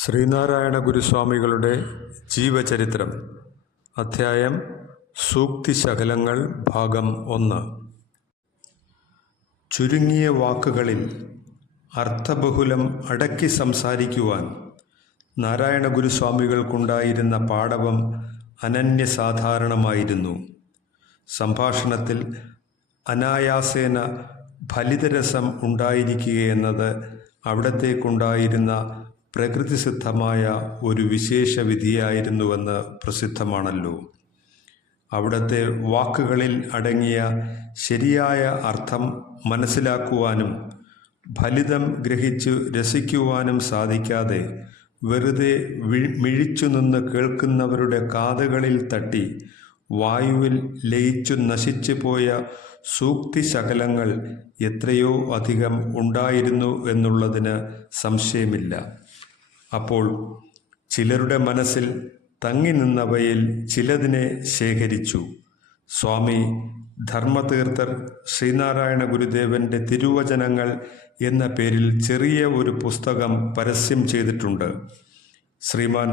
ശ്രീനാരായണ ഗുരുസ്വാമികളുടെ ജീവചരിത്രം അധ്യായം സൂക്തിശകലങ്ങൾ ഭാഗം ഒന്ന്. ചുരുങ്ങിയ വാക്കുകളിൽ അർത്ഥബഹുലം അടക്കി സംസാരിക്കുവാൻ നാരായണ ഗുരുസ്വാമികൾക്കുണ്ടായിരുന്ന പാടവം അനന്യസാധാരണമായിരുന്നു. സംഭാഷണത്തിൽ അനായാസേന ഫലിതരസം ഉണ്ടായിരിക്കുകയെന്നത് അവിടത്തേക്കുണ്ടായിരുന്ന പ്രകൃതിസിദ്ധമായ ഒരു വിശേഷ വിധിയായിരുന്നുവെന്ന് പ്രസിദ്ധമാണല്ലോ. അവിടുത്തെ വാക്കുകളിൽ അടങ്ങിയ ശരിയായ അർത്ഥം മനസ്സിലാക്കുവാനും ഫലിതം ഗ്രഹിച്ച് രസിക്കുവാനും സാധിക്കാതെ വെറുതെ മിഴിച്ചു നിന്ന് കേൾക്കുന്നവരുടെ കാതുകളിൽ തട്ടി വായുവിൽ ലയിച്ചു നശിച്ചു പോയ സൂക്തിശകലങ്ങൾ എത്രയോ അധികം ഉണ്ടായിരുന്നു എന്നുള്ളതിന് സംശയമില്ല. അപ്പോൾ ചിലരുടെ മനസ്സിൽ തങ്ങി നിന്നവയിൽ ചിലതിനെ ശേഖരിച്ചു. സ്വാമി ധർമ്മതീർത്ഥർ ശ്രീനാരായണ ഗുരുദേവന്റെ തിരുവചനങ്ങൾ എന്ന പേരിൽ ചെറിയ ഒരു പുസ്തകം പരസ്യം ചെയ്തിട്ടുണ്ട്. ശ്രീമാൻ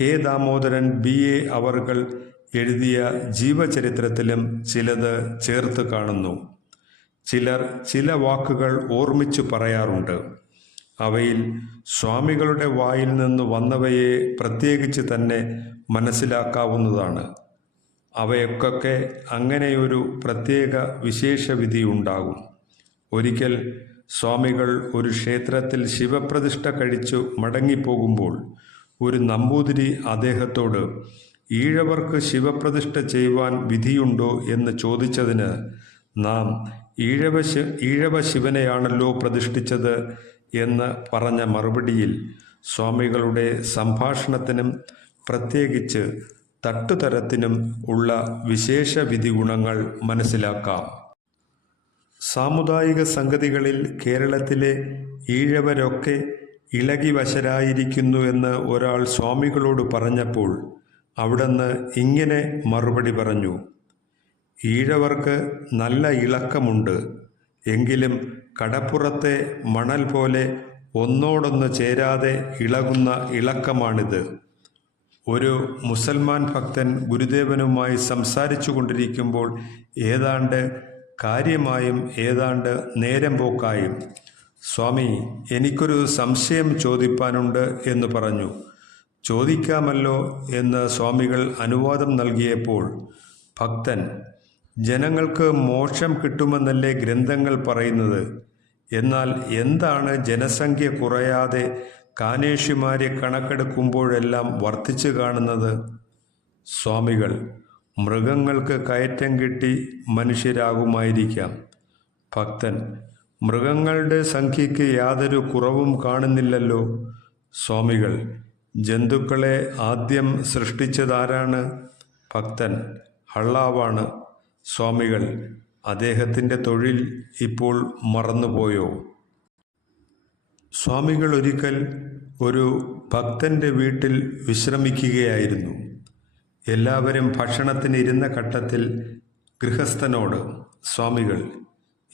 കെ ദാമോദരൻ ബി എ അവർകൾ എഴുതിയ ജീവചരിത്രത്തിലും ചിലത് ചേർത്ത് കാണുന്നു. ചിലർ ചില വാക്കുകൾ ഓർമ്മിച്ചു പറയാറുണ്ട്. അവയിൽ സ്വാമികളുടെ വായിൽ നിന്ന് വന്നവയെ പ്രത്യേകിച്ച് തന്നെ മനസ്സിലാക്കാവുന്നതാണ്. അവയൊക്കെ അങ്ങനെയൊരു പ്രത്യേക വിശേഷവിധി ഉണ്ടാകും ഒരിക്കൽ സ്വാമികൾ ഒരു ക്ഷേത്രത്തിൽ ശിവപ്രതിഷ്ഠ കഴിച്ചു മടങ്ങിപ്പോകുമ്പോൾ ഒരു നമ്പൂതിരി അദ്ദേഹത്തോട് ഈഴവർക്ക് ശിവപ്രതിഷ്ഠ ചെയ്യുവാൻ വിധിയുണ്ടോ? എന്ന് ചോദിച്ചതിന് നാം ഈഴവ ഈഴവ ശിവനെയാണല്ലോ പ്രതിഷ്ഠിച്ചത് എന്ന് പറഞ്ഞ മറുപടിയിൽ സ്വാമികളുടെ സംഭാഷണത്തിനും പ്രത്യേകിച്ച് തട്ടുതരത്തിനും ഉള്ള വിശേഷ വിധി ഗുണങ്ങൾ മനസ്സിലാക്കാം. സാമുദായിക സംഗതികളിൽ കേരളത്തിലെ ഈഴവരൊക്കെ ഇളകി വശരായിരിക്കുന്നു എന്ന് ഒരാൾ സ്വാമികളോട് പറഞ്ഞപ്പോൾ അവിടുന്ന് ഇങ്ങനെ മറുപടി പറഞ്ഞു. ഈഴവർക്ക് നല്ല ഇളക്കമുണ്ട്. എങ്കിലും കടപ്പുറത്തെ മണൽ പോലെ ഒന്നോടൊന്ന് ചേരാതെ ഇളകുന്ന ഇളക്കമാണിത്. ഒരു മുസൽമാൻ ഭക്തൻ ഗുരുദേവനുമായി സംസാരിച്ചു കൊണ്ടിരിക്കുമ്പോൾ ഏതാണ്ട് കാര്യമായും ഏതാണ്ട് നേരം പോക്കായും. സ്വാമി എനിക്കൊരു സംശയം ചോദിപ്പാനുണ്ട് എന്ന് പറഞ്ഞു. ചോദിക്കാമല്ലോ എന്ന് സ്വാമികൾ അനുവാദം നൽകിയപ്പോൾ ഭക്തൻ ജനങ്ങൾക്ക് മോക്ഷം കിട്ടുമെന്നല്ലേ ഗ്രന്ഥങ്ങൾ പറയുന്നത്. എന്നാൽ എന്താണ് ജനസംഖ്യ കുറയാതെ കാനേഷിമാരെ കണക്കെടുക്കുമ്പോഴെല്ലാം വർദ്ധിച്ചു കാണുന്നത്? സ്വാമികൾ മൃഗങ്ങൾക്ക് കയറ്റം കിട്ടി മനുഷ്യരാകുമായിരിക്കാം. ഭക്തൻ മൃഗങ്ങളുടെ സംഖ്യയ്ക്ക് യാതൊരു കുറവും കാണുന്നില്ലല്ലോ. സ്വാമികൾ ജന്തുക്കളെ ആദ്യം സൃഷ്ടിച്ചതാരാണ്? ഭക്തൻ ഹള്ളാവാണ്. സ്വാമികൾ അദ്ദേഹത്തിന്റെ തൊഴിൽ ഇപ്പോൾ മറന്നുപോയോ? സ്വാമികൾ ഒരിക്കൽ ഒരു ഭക്തന്റെ വീട്ടിൽ വിശ്രമിക്കുകയായിരുന്നു. എല്ലാവരും ഭക്ഷണത്തിന് ഇരുന്ന ഘട്ടത്തിൽ ഗൃഹസ്ഥനോട് സ്വാമികൾ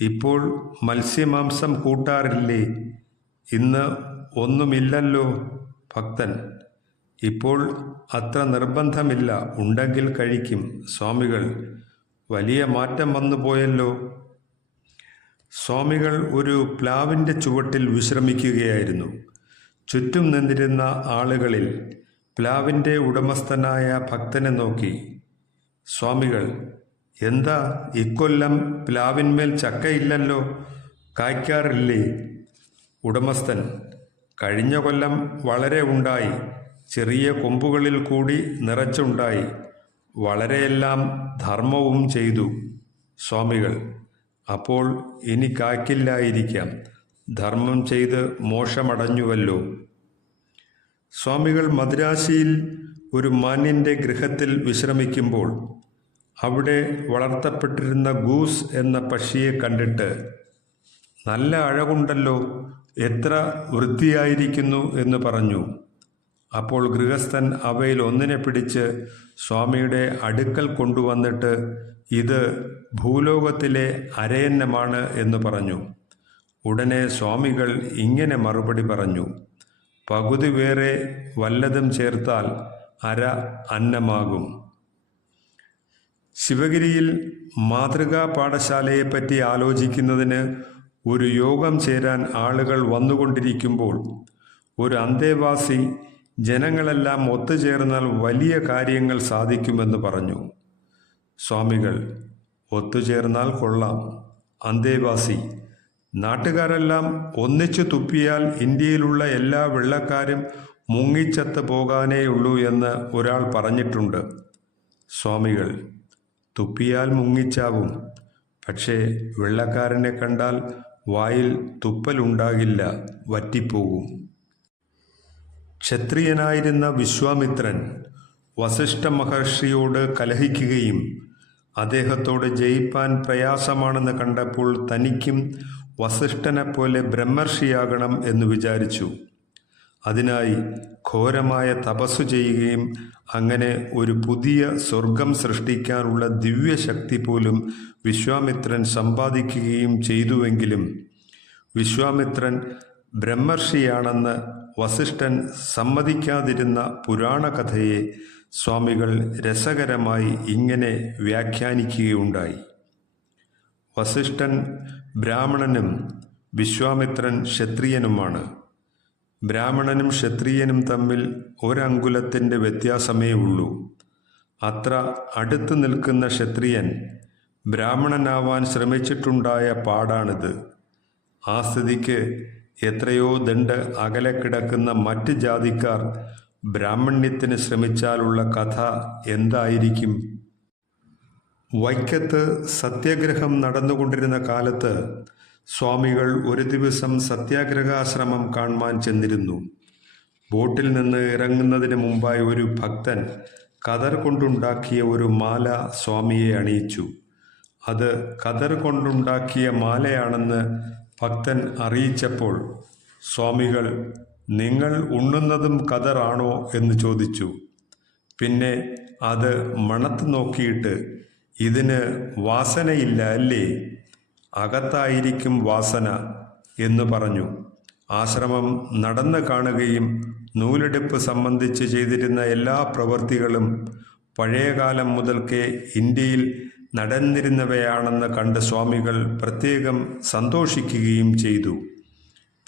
ഇപ്പോൾ മത്സ്യമാംസം കൂട്ടാറില്ലേ? ഇന്ന് ഒന്നുമില്ലല്ലോ ഭക്തൻ. ഇപ്പോൾ അത്ര നിർബന്ധമില്ല ഉണ്ടെങ്കിൽ കഴിക്കും സ്വാമികൾ. വലിയ മാറ്റം വന്നു പോയല്ലോ. സ്വാമികൾ ഒരു പ്ലാവിന്റെ ചുവട്ടിൽ വിശ്രമിക്കുകയായിരുന്നു. ചുറ്റും നിന്നിരുന്ന ആളുകളിൽ പ്ലാവിന്റെ ഉടമസ്ഥനായ ഭക്തനെ നോക്കി. സ്വാമികൾ എന്താ ഇക്കൊല്ലം പ്ലാവിന്മേൽ ചക്കയില്ലല്ലോ? കായ്ക്കാറില്ലേ? ഉടമസ്ഥൻ കഴിഞ്ഞ കൊല്ലം വളരെ ഉണ്ടായി. ചെറിയ കൊമ്പുകളിൽ കൂടി നിറച്ചുണ്ടായി. വളരെയെല്ലാം ധർമ്മവും ചെയ്തു സ്വാമികൾ. അപ്പോൾ ഇനി കായ്ക്കില്ലായിരിക്കാം ധർമ്മം ചെയ്ത് മോശമടഞ്ഞുവല്ലോ. സ്വാമികൾ മദ്രാശിയിൽ ഒരു മാന്യന്റെ ഗൃഹത്തിൽ വിശ്രമിക്കുമ്പോൾ അവിടെ വളർത്തപ്പെട്ടിരുന്ന ഗൂസ് എന്ന പക്ഷിയെ കണ്ടിട്ട് നല്ല അഴകുണ്ടല്ലോ എത്ര വൃത്തിയായിരിക്കുന്നു എന്ന് പറഞ്ഞു. അപ്പോൾ ഗൃഹസ്ഥൻ അവയിൽ ഒന്നിനെ പിടിച്ച് സ്വാമിയുടെ അടുക്കൽ കൊണ്ടുവന്നിട്ട് ഇത് ഭൂലോകത്തിലെ അരയന്നമാണ് എന്ന് പറഞ്ഞു. ഉടനെ സ്വാമികൾ ഇങ്ങനെ മറുപടി പറഞ്ഞു. പകുതി വേറെ വല്ലതും ചേർത്താൽ അര അന്നമാകും. ശിവഗിരിയിൽ മാതൃകാ പാഠശാലയെപ്പറ്റി ആലോചിക്കുന്നതിന് ഒരു യോഗം ചേരാൻ ആളുകൾ വന്നുകൊണ്ടിരിക്കുമ്പോൾ ഒരു അന്തേവാസി ജനങ്ങളെല്ലാം ഒത്തുചേർന്നാൽ വലിയ കാര്യങ്ങൾ സാധിക്കുമെന്ന് പറഞ്ഞു. സ്വാമികൾ ഒത്തുചേർന്നാൽ കൊള്ളാം. അന്തേവാസി. നാട്ടുകാരെല്ലാം ഒന്നിച്ചു തുപ്പിയാൽ ഇന്ത്യയിലുള്ള എല്ലാ വെള്ളക്കാരും മുങ്ങിച്ചത്ത് പോകാനേയുള്ളൂ എന്ന് ഒരാൾ പറഞ്ഞിട്ടുണ്ട്. സ്വാമികൾ തുപ്പിയാൽ മുങ്ങിച്ചാവും. പക്ഷേ വെള്ളക്കാരനെ കണ്ടാൽ വായിൽ തുപ്പലുണ്ടാകില്ല വറ്റിപ്പോകും. ക്ഷത്രിയനായിരുന്ന വിശ്വാമിത്രൻ വസിഷ്ഠ മഹർഷിയോട് കലഹിക്കുകയും അദ്ദേഹത്തോട് ജയിപ്പാൻ പ്രയാസമാണെന്ന് കണ്ടപ്പോൾ തനിക്കും വസിഷ്ഠനെപ്പോലെ ബ്രഹ്മർഷിയാകണം എന്ന് വിചാരിച്ചു. അതിനായി ഘോരമായ തപസ്സു ചെയ്യുകയും അങ്ങനെ ഒരു പുതിയ സ്വർഗം സൃഷ്ടിക്കാനുള്ള ദിവ്യശക്തി പോലും വിശ്വാമിത്രൻ സമ്പാദിക്കുകയും ചെയ്തുവെങ്കിലും വിശ്വാമിത്രൻ ബ്രഹ്മർഷിയാണെന്ന് വസിഷ്ഠൻ സമ്മതിക്കാതിരുന്ന പുരാണ കഥയെ സ്വാമികൾ രസകരമായി ഇങ്ങനെ വ്യാഖ്യാനിക്കുകയുണ്ടായി. വസിഷ്ഠൻ ബ്രാഹ്മണനും വിശ്വാമിത്രൻ ക്ഷത്രിയനുമാണ്. ബ്രാഹ്മണനും ക്ഷത്രിയനും തമ്മിൽ ഒരങ്കുലത്തിന്റെ വ്യത്യാസമേ ഉള്ളൂ. അത്ര അടുത്ത് നിൽക്കുന്ന ക്ഷത്രിയൻ ബ്രാഹ്മണനാവാൻ ശ്രമിച്ചിട്ടുണ്ടായ പാടാണിത്. ആ സ്ഥിതിക്ക് എത്രയോ ദണ്ട് അകലെ കിടക്കുന്ന മറ്റ് ജാതിക്കാർ ബ്രാഹ്മണ്യത്തിന് ശ്രമിച്ചാലുള്ള കഥ എന്തായിരിക്കും? വൈക്കത്ത് സത്യാഗ്രഹം നടന്നുകൊണ്ടിരുന്ന കാലത്ത് സ്വാമികൾ ഒരു ദിവസം സത്യാഗ്രഹാശ്രമം കാണുവാൻ ചെന്നിരുന്നു. ബോട്ടിൽ നിന്ന് ഇറങ്ങുന്നതിന് മുമ്പായി ഒരു ഭക്തൻ കതർ കൊണ്ടുണ്ടാക്കിയ ഒരു മാല സ്വാമിയെ അണിയിച്ചു. അത് കതർ കൊണ്ടുണ്ടാക്കിയ മാലയാണെന്ന് ഭക്തൻ അറിയിച്ചപ്പോൾ സ്വാമികൾ നിങ്ങൾ ഉണ്ണുന്നതും കതറാണോ? എന്ന് ചോദിച്ചു. പിന്നെ അത് മണത്ത് നോക്കിയിട്ട് ഇതിന് വാസനയില്ല അല്ലേ? അകത്തായിരിക്കും വാസന എന്ന് പറഞ്ഞു. ആശ്രമം നടന്നു കാണുകയും നൂലെടുപ്പ് സംബന്ധിച്ച് ചെയ്തിരുന്ന എല്ലാ പ്രവൃത്തികളും പഴയകാലം മുതൽക്കേ ഇന്ത്യയിൽ നടന്നിരുന്നവയാണെന്ന് കണ്ട് സ്വാമികൾ പ്രത്യേകം സന്തോഷിക്കുകയും ചെയ്തു.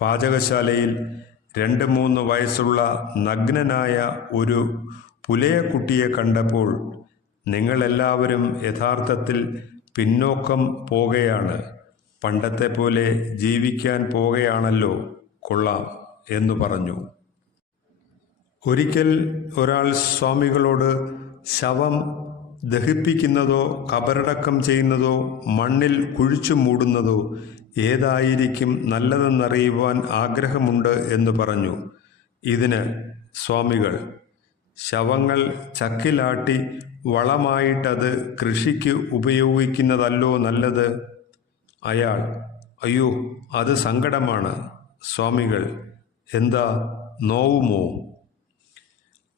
പാചകശാലയിൽ രണ്ട് മൂന്ന് വയസ്സുള്ള നഗ്നനായ ഒരു പുലയക്കുട്ടിയെ കണ്ടപ്പോൾ നിങ്ങളെല്ലാവരും യഥാർത്ഥത്തിൽ പിന്നോക്കം പോകുകയാണ് പണ്ടത്തെ പോലെ ജീവിക്കാൻ പോകുകയാണല്ലോ കൊള്ളാം എന്നു പറഞ്ഞു. ഒരിക്കൽ ഒരാൾ സ്വാമികളോട് ശവം ദഹിപ്പിക്കുന്നതോ കബറടക്കം ചെയ്യുന്നതോ മണ്ണിൽ കുഴിച്ചു മൂടുന്നതോ ഏതായിരിക്കും നല്ലതെന്നറിയുവാൻ ആഗ്രഹമുണ്ട് എന്ന് പറഞ്ഞു. ഇതിന് സ്വാമികൾ ശവങ്ങൾ ചക്കിലാട്ടി വളമായിട്ടത് കൃഷിക്ക് ഉപയോഗിക്കുന്നതല്ലോ നല്ലത്? അയാൾ അയ്യോ അത് സങ്കടമാണ്. സ്വാമികൾ എന്താ നോവുമോ?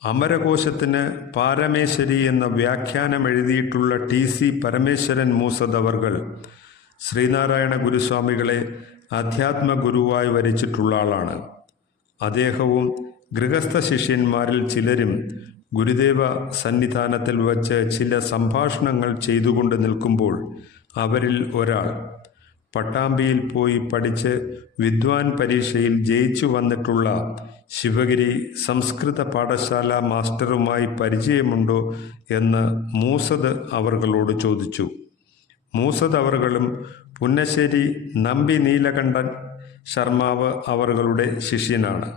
അമരകോശത്തിന് പാരമേശ്വരി എന്ന വ്യാഖ്യാനം എഴുതിയിട്ടുള്ള ടി സി പരമേശ്വരൻ മൂസദവർകൾ ശ്രീനാരായണ ഗുരുസ്വാമികളെ അധ്യാത്മ ഗുരുവായി വരിച്ചിട്ടുള്ള ആളാണ്. അദ്ദേഹവും ഗൃഹസ്ഥ ശിഷ്യന്മാരിൽ ചിലരും ഗുരുദേവ സന്നിധാനത്തിൽ വച്ച് ചില സംഭാഷണങ്ങൾ ചെയ്തുകൊണ്ട് നിൽക്കുമ്പോൾ അവരിൽ ഒരാൾ പട്ടാമ്പിയിൽ പോയി പഠിച്ച് വിദ്വാൻ പരീക്ഷയിൽ ജയിച്ചു വന്നിട്ടുള്ള ശിവഗിരി സംസ്കൃത പാഠശാല മാസ്റ്ററുമായി പരിചയമുണ്ടോ എന്ന് മൂസദ് അവർകളോട് ചോദിച്ചു. മൂസദ് അവർകളും പുന്നശ്ശേരി നമ്പി നീലകണ്ഠൻ ശർമാവ് അവറുകളുടെ ശിഷ്യനാണ്.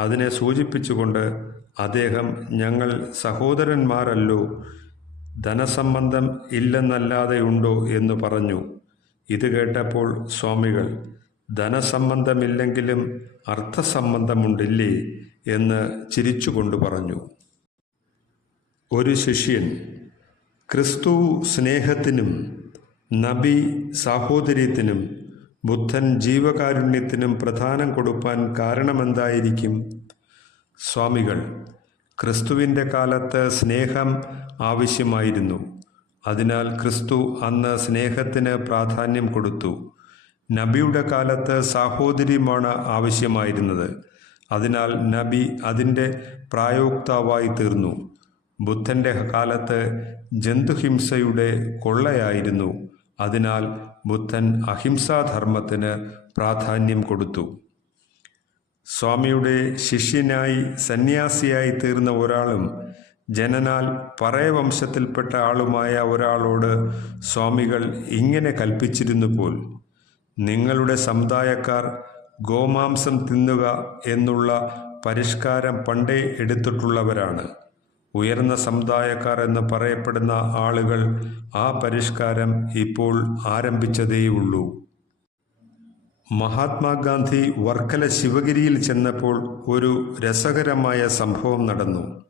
അതിനെ സൂചിപ്പിച്ചുകൊണ്ട് അദ്ദേഹം ഞങ്ങൾ സഹോദരന്മാരല്ലോ ധനസംബന്ധം ഇല്ലെന്നല്ലാതെയുണ്ടോ? എന്ന് പറഞ്ഞു. ഇത് കേട്ടപ്പോൾ സ്വാമികൾ ധനസംബന്ധമില്ലെങ്കിലും അർത്ഥസംബന്ധമുണ്ടില്ലേ? എന്ന് ചിരിച്ചുകൊണ്ട് പറഞ്ഞു. ഒരു ശിഷ്യൻ ക്രിസ്തു സ്നേഹത്തിനും നബി സാഹോദര്യത്തിനും ബുദ്ധൻ ജീവകാരുണ്യത്തിനും പ്രധാനം കൊടുപ്പാൻ കാരണമെന്തായിരിക്കും? സ്വാമികൾ ക്രിസ്തുവിന്റെ കാലത്ത് സ്നേഹം ആവശ്യമായിരുന്നു. അതിനാൽ ക്രിസ്തു അന്ന് സ്നേഹത്തിന് പ്രാധാന്യം കൊടുത്തു. നബിയുടെ കാലത്ത് സാഹോദര്യമാണ് ആവശ്യമായിരുന്നത്. അതിനാൽ നബി അതിന്റെ പ്രായോക്താവായി തീർന്നു. ബുദ്ധന്റെ കാലത്ത് ജന്തുഹിംസയുടെ കൊള്ളയായിരുന്നു. അതിനാൽ ബുദ്ധൻ അഹിംസാധർമ്മത്തിന് പ്രാധാന്യം കൊടുത്തു. സ്വാമിയുടെ ശിഷ്യനായി സന്യാസിയായി തീർന്ന ഒരാളും ജനനാൽ പറയവംശത്തിൽപ്പെട്ട ആളുമായ ഒരാളോട് സ്വാമികൾ ഇങ്ങനെ കൽപ്പിച്ചിരുന്നു പോൽ നിങ്ങളുടെ സമുദായക്കാർ ഗോമാംസം തിന്നുക എന്നുള്ള പരിഷ്കാരം പണ്ടേ എടുത്തിട്ടുള്ളവരാണ്. ഉയർന്ന സമുദായക്കാർ എന്ന് പറയപ്പെടുന്ന ആളുകൾ ആ പരിഷ്കാരം ഇപ്പോൾ ആരംഭിച്ചതേയുള്ളൂ. മഹാത്മാഗാന്ധി വർക്കല ശിവഗിരിയിൽ ചെന്നപ്പോൾ ഒരു രസകരമായ സംഭവം നടന്നു.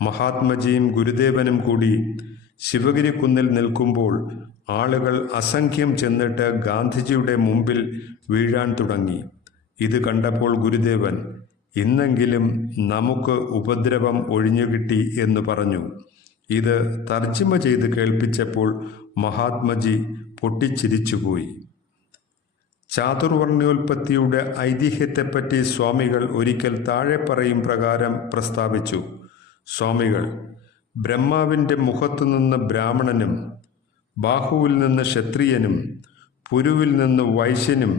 മഹാത്മജിയും ഗുരുദേവനും കൂടി ശിവഗിരി കുന്നിൽ നിൽക്കുമ്പോൾ ആളുകൾ അസംഖ്യം ചെന്നിട്ട് ഗാന്ധിജിയുടെ മുമ്പിൽ വീഴാൻ തുടങ്ങി. ഇത് കണ്ടപ്പോൾ ഗുരുദേവൻ ഇന്നെങ്കിലും നമുക്ക് ഉപദ്രവം ഒഴിഞ്ഞുകിട്ടി എന്ന് പറഞ്ഞു. ഇത് തർജിമ ചെയ്ത് കേൾപ്പിച്ചപ്പോൾ മഹാത്മജി പൊട്ടിച്ചിരിച്ചുപോയി. ചാതുർവർണയോൽപ്പത്തിയുടെ ഐതിഹ്യത്തെപ്പറ്റി സ്വാമികൾ ഒരിക്കൽ താഴെ പറയും പ്രകാരം പ്രസ്താവിച്ചു. സ്വാമികൾ ബ്രഹ്മാവിന്റെ മുഖത്തു നിന്ന് ബ്രാഹ്മണനും ബാഹുവിൽ നിന്ന് ക്ഷത്രിയനും പുരുവിൽ നിന്ന് വൈശ്യനും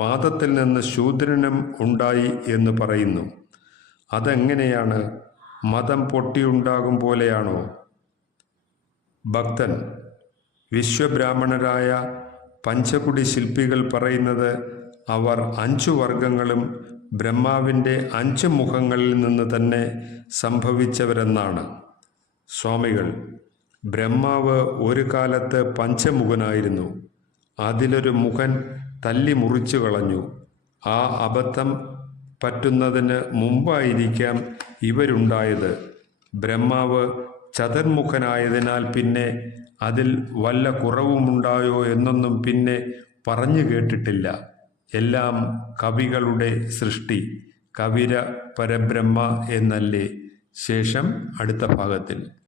പാദത്തിൽ നിന്ന് ശൂദ്രനും ഉണ്ടായി എന്ന് പറയുന്നു. അതെങ്ങനെയാണ്? മതം പൊട്ടിയുണ്ടാകും പോലെയാണോ? ഭക്തൻ വിശ്വബ്രാഹ്മണരായ പഞ്ചകുടി ശില്പികൾ പറയുന്നത് അവർ അഞ്ചു വർഗങ്ങളും ബ്രഹ്മാവിന്റെ അഞ്ച് മുഖങ്ങളിൽ നിന്ന് തന്നെ സംഭവിച്ചവരെന്നാണ്. സ്വാമികൾ ബ്രഹ്മാവ് ഒരു കാലത്ത് പഞ്ചമുഖനായിരുന്നു. അതിലൊരു മുഖൻ തല്ലി മുറിച്ചു കളഞ്ഞു. ആ അബദ്ധം പറ്റുന്നതിന് മുമ്പായിരിക്കാം ഇവരുണ്ടായത്. ബ്രഹ്മാവ് ചതുർമുഖനായതിനാൽ പിന്നെ അതിൽ വല്ല കുറവുമുണ്ടായോ എന്നൊന്നും പിന്നെ പറഞ്ഞു കേട്ടിട്ടില്ല. എല്ലാം കവികളുടെ സൃഷ്ടി കവിര പരബ്രഹ്മ എന്നല്ലേ ശേഷം അടുത്ത ഭാഗത്തിൽ.